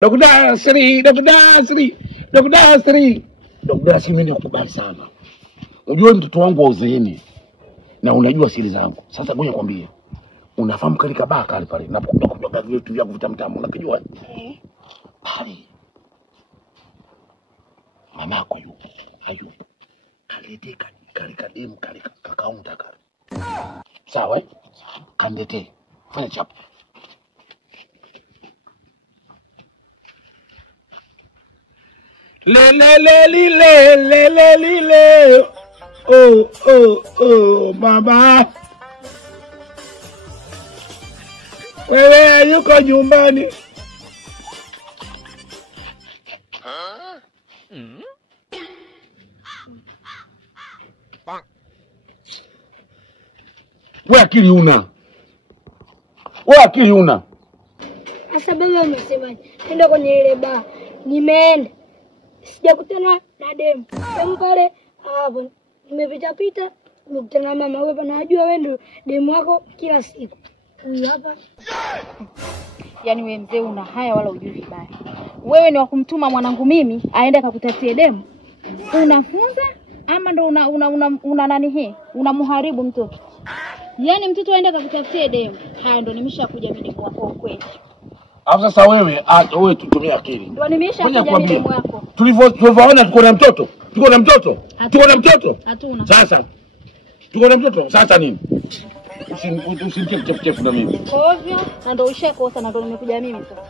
Dr. Sri, Dr. Sri, Dr. Sri. Dr. Sri mimi nakubali sana. Unajua mtoto wangu wa uzeeni na unajua siri zangu. Sasa ngoja nikwambie. Unafahamu kale kabaka pale napokutoka kutoka vitu vya kuvuta mtamu unakijua? Pale. Mamako yupo. Hayupo. Kaleteka kale kademu kale kakaunta kale. Sawa? Kandete. Fanya chapu. Le. Oh, mama. Wewe yuko nyumbani. Wewe akili una. Asa baba umesemaje? Nenda kwenye ile bar. Nimeenda. Sijakutana na demu. Demu pale hapo. Nimepita nimekutana na mama. Wewe najua wewe ndio demu wako kila siku. Huyu hapa. Yaani wewe mzee una haya wala hujui vibaya. Wewe ni wa kumtuma mwanangu mimi aende akakutafutie demu. Unafunza ama ndo una nani hii? Unamharibu mtoto. Yaani mtoto aende akakutafutie demu. Haya ndo nimeshakuja mimi demu wako kweli. Hapo sasa wewe tutumie akili. Ndio nimeshakuja demu wako. Tulivyoona tuko na mtoto. Hatuna. Sasa tuko na mtoto. Sasa nini? Usimtie chefu na mimi. Ovyo na ndo ushakosa na ndo nimekuja mimi sasa.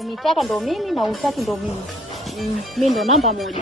Unitaka ndo mimi na utaki ndo mimi. Mimi ndo namba 1.